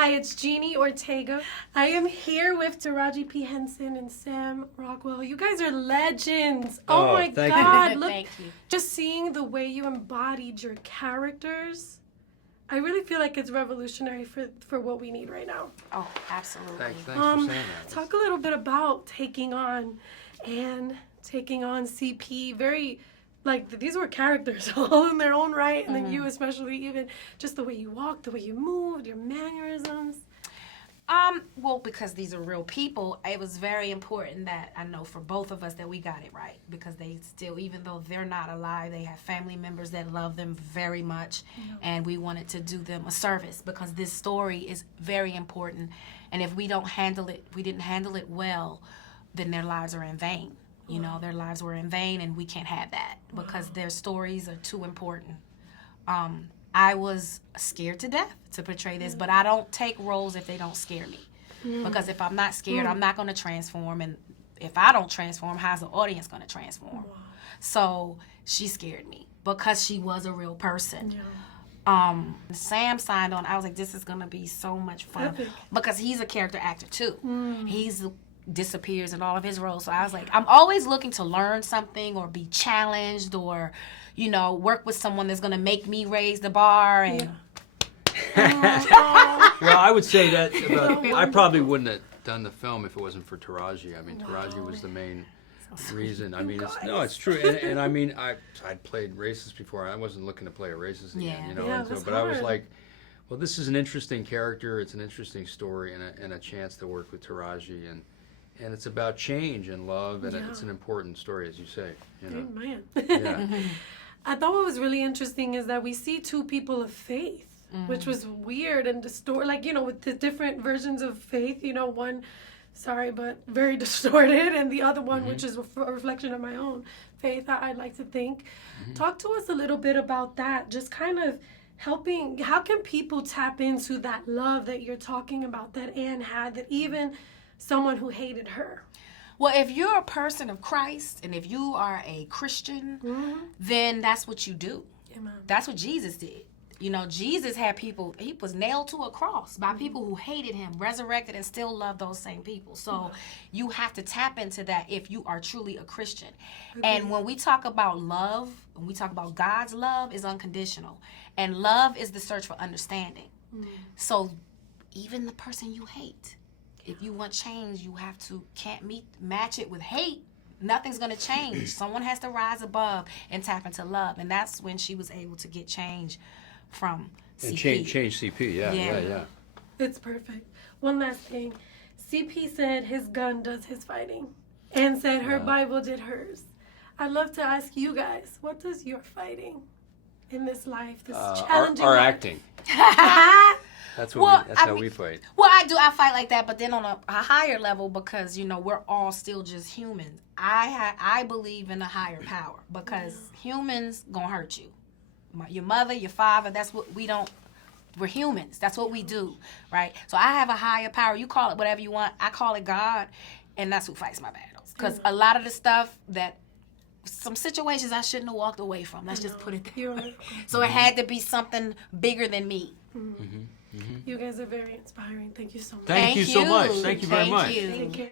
Hi, it's Jeannie Ortega. I am here with Taraji P Hensen and Sam Rockwell. You guys are legends. Oh my thank God. you. Look, Thank you. just seeing the way you embodied your characters, I really feel like it's revolutionary for what we need right now. Oh, absolutely. Thanks for saying that. Talk a little bit about taking on Anne, taking on CP. Very, like, these were characters all in their own right, and then you especially, even just the way you walked, the way you moved, your mannerisms. Well, because these are real people, it was very important that I know for both of us that we got it right, because they still, even though they're not alive, they have family members that love them very much, and we wanted to do them a service because this story is very important, and if we don't handle it, we didn't handle it well, then their lives are in vain. You know, their lives were in vain, and we can't have that because their stories are too important. I was scared to death to portray this, but I don't take roles if they don't scare me. Because if I'm not scared, I'm not going to transform. And if I don't transform, how's the audience going to transform? So she scared me because she was a real person. Sam signed on. I was like, this is going to be so much fun. Epic. Because he's a character actor, too. He's disappears in all of his roles. So I was like, I'm always looking to learn something or be challenged or, you know, work with someone that's going to make me raise the bar. And Well, I would say that I probably wouldn't have done the film if it wasn't for Taraji. I mean, Taraji was the main reason. I mean, it's true. And I mean, I'd played racist before. I wasn't looking to play a racist again, you know. Yeah, and so, that's but I was hard. like, well, this is an interesting character. It's an interesting story and a chance to work with Taraji. And it's about change and love, and it's an important story, as you say. You know? Man. Yeah. I thought what was really interesting is that we see two people of faith, which was weird and distorted, like, you know, with the different versions of faith, you know, one, sorry, but very distorted, and the other one, which is a reflection of my own faith, I'd like to think. Talk to us a little bit about that, just kind of helping, how can people tap into that love that you're talking about that Anne had, that even someone who hated her? well, if you're a person of Christ and if you are a Christian, then that's what you do. Amen. That's what Jesus did. You know, Jesus had people, he was nailed to a cross by people who hated him, resurrected, and still love those same people. So you have to tap into that if you are truly a Christian. And when we talk about love, when we talk about God's love, is unconditional. And love is the search for understanding. So even the person you hate, if you want change, you have to, match it with hate. Nothing's going to change. Someone has to rise above and tap into love. And that's when she was able to get change from CP. And change CP, yeah. It's perfect. One last thing. CP said his gun does his fighting, and said her Bible did hers. I'd love to ask you guys, what does your fighting in this life, this challenging Our life? acting. That's what Well, that's how we fight. Well, I fight like that, but then on a higher level because, you know, we're all still just humans. I believe in a higher power because humans gonna hurt you. Your mother, your father, that's what we're humans. That's what we do, right? So I have a higher power. You call it whatever you want. I call it God, and that's who fights my battles. Because a lot of the stuff some situations I shouldn't have walked away from. Let's just put it that way. So it had to be something bigger than me. You guys are very inspiring. Thank you so much. Thank you so much. Thank you very much. Thank you. Take care.